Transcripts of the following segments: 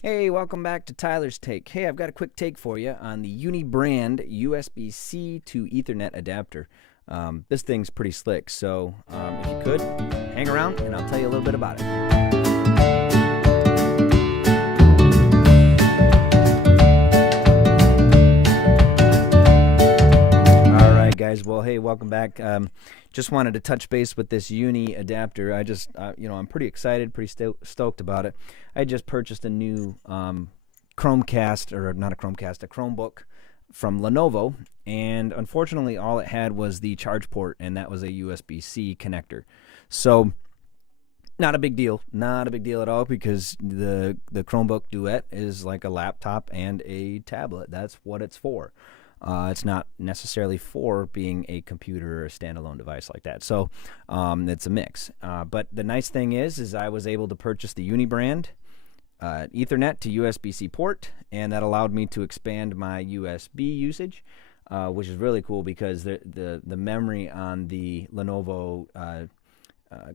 Hey, welcome back to Tyler's Take. Hey, I've got a quick take for you on the Uni brand USB-C to Ethernet adapter. This thing's pretty slick, so if you could, hang around and I'll tell you a little bit about it. All right, guys. Well, hey, welcome back. Just wanted to touch base with this Uni adapter. I'm pretty excited, pretty stoked about it. I just purchased a new Chromecast, or not a Chromecast, a Chromebook from Lenovo, and unfortunately, all it had was the charge port, and that was a USB-C connector. So, not a big deal. Not a big deal at all because the Chromebook Duet is like a laptop and a tablet. That's what it's for. It's not necessarily for being a computer or a standalone device like that. So it's a mix. But the nice thing is I was able to purchase the Uni brand Ethernet to USB-C port, and that allowed me to expand my USB usage, which is really cool because the memory on the Lenovo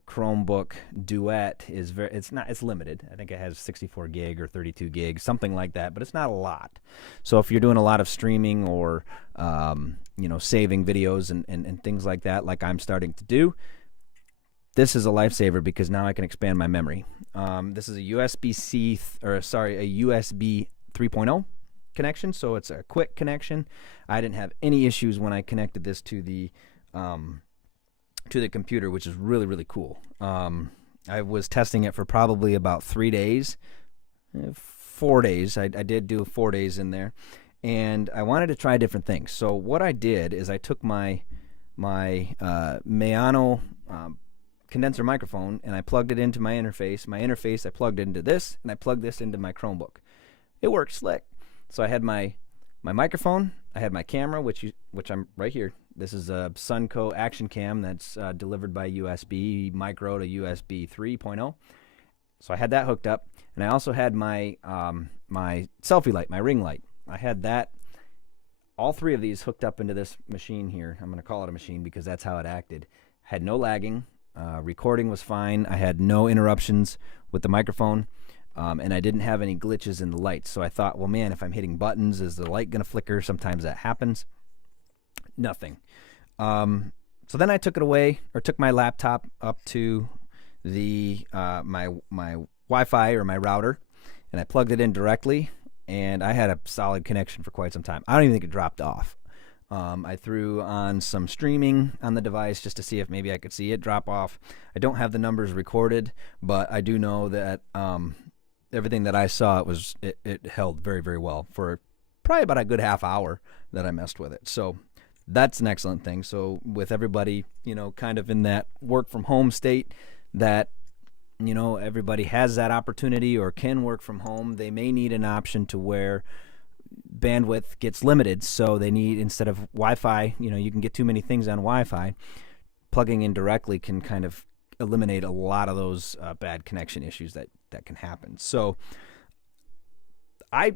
Chromebook Duet is it's limited. I think it has 64 gig or 32 gig, something like that, but it's not a lot. So if you're doing a lot of streaming or saving videos and things like that, like I'm starting to do, this is a lifesaver because now I can expand my memory. This is a USB-C a USB 3.0 connection, so it's a quick connection. I didn't have any issues when I connected this to the computer, which is really, really cool. I was testing it for probably about 3 days, 4 days. I did do 4 days in there, and I wanted to try different things. So what I did is I took my Meano condenser microphone and I plugged it into my interface. My interface I plugged into this, and I plugged this into my Chromebook. It worked slick. So I had my microphone, I had my camera, which I'm right here. This is a Sunco Action Cam that's delivered by USB Micro to USB 3.0. So I had that hooked up, and I also had my my selfie light, my ring light. I had that, all three of these hooked up into this machine here. I'm going to call it a machine because that's how it acted. Had no lagging. Recording was fine. I had no interruptions with the microphone. And I didn't have any glitches in the light. So I thought, well, man, if I'm hitting buttons, is the light going to flicker? Sometimes that happens. Nothing. So then I took it away, or took my laptop up to the my Wi-Fi or my router, and I plugged it in directly, and I had a solid connection for quite some time. I don't even think it dropped off. I threw on some streaming on the device just to see if maybe I could see it drop off. I don't have the numbers recorded, but I do know that everything that I saw, it held very, very well for probably about a good half hour that I messed with it. So that's an excellent thing. So with everybody, kind of in that work from home state that, everybody has that opportunity or can work from home, they may need an option to where bandwidth gets limited. So they need, instead of Wi-Fi, you can get too many things on Wi-Fi, plugging in directly can kind of eliminate a lot of those bad connection issues that can happen. So I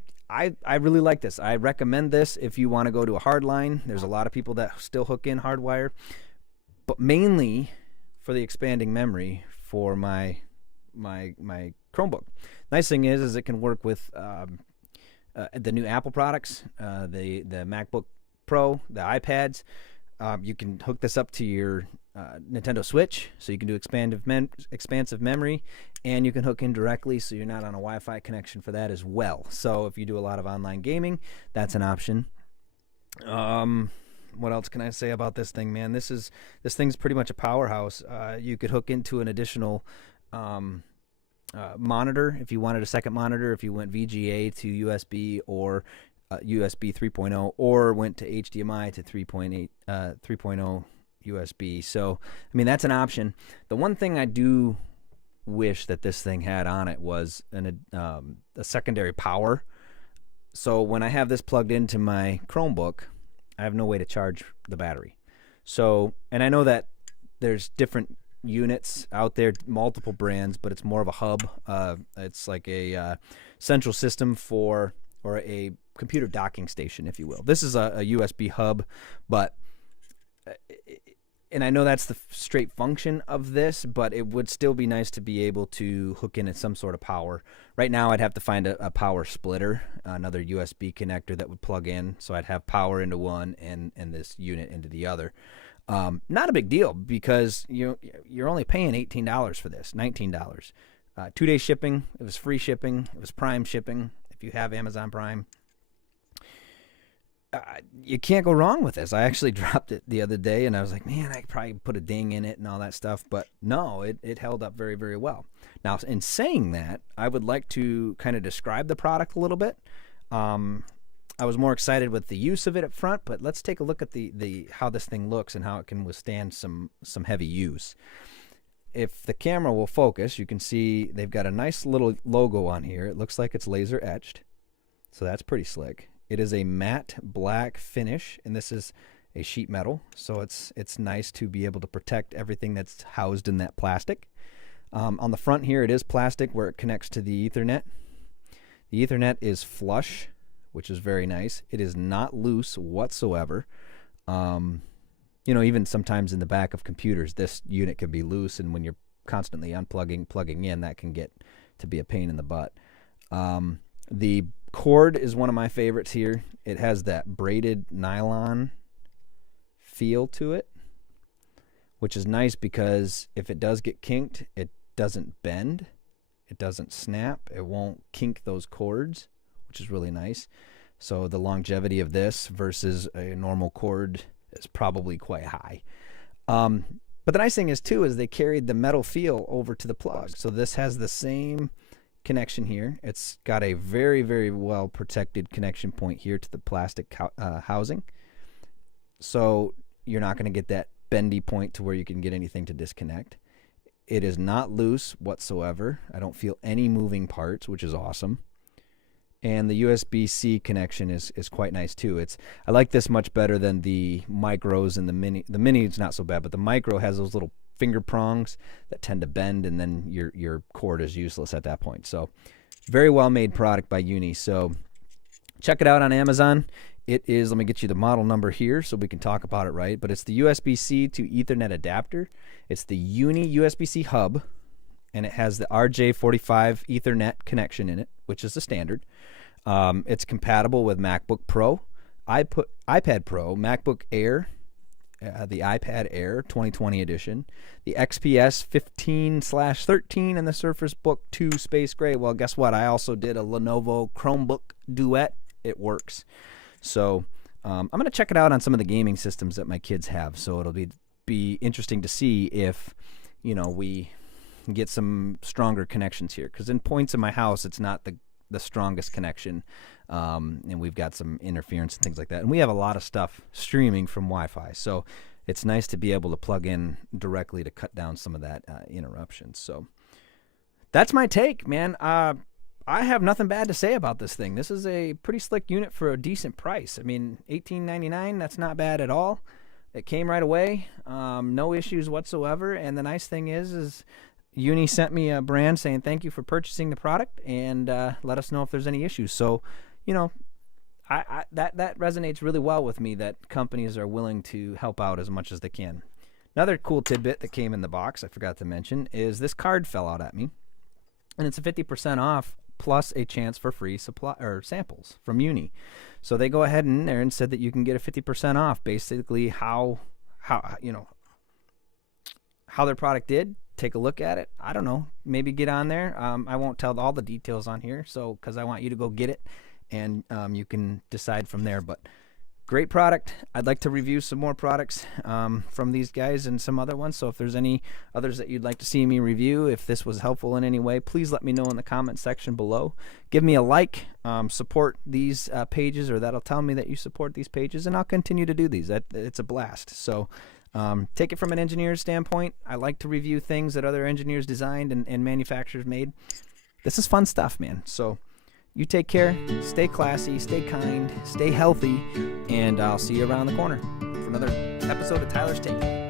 really like this. I recommend this if you want to go to a hard line. There's a lot of people that still hook in hardwire, but mainly for the expanding memory for my Chromebook. Nice thing is it can work with the new Apple products, the MacBook Pro, the iPads. You can hook this up to your Nintendo Switch, so you can do expansive memory, and you can hook in directly, so you're not on a Wi-Fi connection for that as well. So if you do a lot of online gaming, that's an option. What else can I say about this thing, man? This thing's pretty much a powerhouse. You could hook into an additional monitor if you wanted a second monitor, if you went VGA to USB or USB 3.0, or went to HDMI to 3.0 USB. So, I mean, that's an option. The one thing I do wish that this thing had on it was a secondary power. So when I have this plugged into my Chromebook, I have no way to charge the battery. So, and I know that there's different units out there, multiple brands, but it's more of a hub. It's like a central system or a computer docking station, if you will. This is a USB hub, but and I know that's the straight function of this, but it would still be nice to be able to hook in at some sort of power. Right now, I'd have to find a power splitter, another USB connector that would plug in, so I'd have power into one and this unit into the other. Not a big deal because you're only paying $18 for this, $19. 2-day shipping. It was free shipping. It was Prime shipping. If you have Amazon Prime, you can't go wrong with this. I actually dropped it the other day, and I was like, man, I could probably put a ding in it and all that stuff. But no, it held up very, very well. Now, in saying that, I would like to kind of describe the product a little bit. I was more excited with the use of it up front, but let's take a look at the how this thing looks and how it can withstand some heavy use. If the camera will focus, you can see they've got a nice little logo on here. It looks like it's laser etched, so that's pretty slick. It is a matte black finish, and this is a sheet metal, so it's nice to be able to protect everything that's housed in that plastic. On the front here, it is plastic where it connects to the Ethernet. The Ethernet is flush, which is very nice. It is not loose whatsoever. Even sometimes in the back of computers, this unit can be loose, and when you're constantly unplugging, plugging in, that can get to be a pain in the butt. The cord is one of my favorites here. It has that braided nylon feel to it, which is nice because if it does get kinked, it doesn't bend, it doesn't snap, it won't kink those cords, which is really nice. So the longevity of this versus a normal cord is probably quite high. But the nice thing is too is they carried the metal feel over to the plug. So this has the same connection here. It's got a very, very well protected connection point here to the plastic housing. So you're not going to get that bendy point to where you can get anything to disconnect. It is not loose whatsoever. I don't feel any moving parts, which is awesome. And the USB-C connection is quite nice too. I like this much better than the micros and the mini. The mini is not so bad, but the micro has those little finger prongs that tend to bend, and then your cord is useless at that point. So very well made product by Uni. So check it out on Amazon. It is, let me get you the model number here so we can talk about it right, but it's the USB-C to Ethernet adapter. It's the Uni USB-C hub, and it has the RJ45 Ethernet connection in it, which is the standard. It's compatible with MacBook Pro, iPad Pro, MacBook Air, the iPad Air 2020 edition, the XPS 15/13, and the Surface Book 2 Space Gray. Well, guess what? I also did a Lenovo Chromebook Duet. It works. So I'm going to check it out on some of the gaming systems that my kids have. So it'll be interesting to see if we get some stronger connections here, because in points in my house it's not the strongest connection, and we've got some interference and things like that, and we have a lot of stuff streaming from Wi-Fi, so it's nice to be able to plug in directly to cut down some of that interruptions. So that's my take, man. I have nothing bad to say about this thing. This is a pretty slick unit for a decent price. I mean, $18.99, that's not bad at all. It came right away, no issues whatsoever, and the nice thing is Uni sent me a brand saying thank you for purchasing the product, and let us know if there's any issues. So, that resonates really well with me, that companies are willing to help out as much as they can. Another cool tidbit that came in the box, I forgot to mention, is this card fell out at me, and it's a 50% off plus a chance for free supply or samples from Uni. So they go ahead in there and said that you can get a 50% off. Basically, how their product did. Take a look at it. I don't know. Maybe get on there. I won't tell all the details on here, so because I want you to go get it, and you can decide from there. But great product. I'd like to review some more products from these guys and some other ones. So if there's any others that you'd like to see me review, if this was helpful in any way, please let me know in the comment section below. Give me a like. Support these pages, or that'll tell me that you support these pages, and I'll continue to do these. It's a blast. So take it from an engineer's standpoint. I like to review things that other engineers designed and manufacturers made. This is fun stuff, man. So you take care, stay classy, stay kind, stay healthy, and I'll see you around the corner for another episode of Tyler's Take.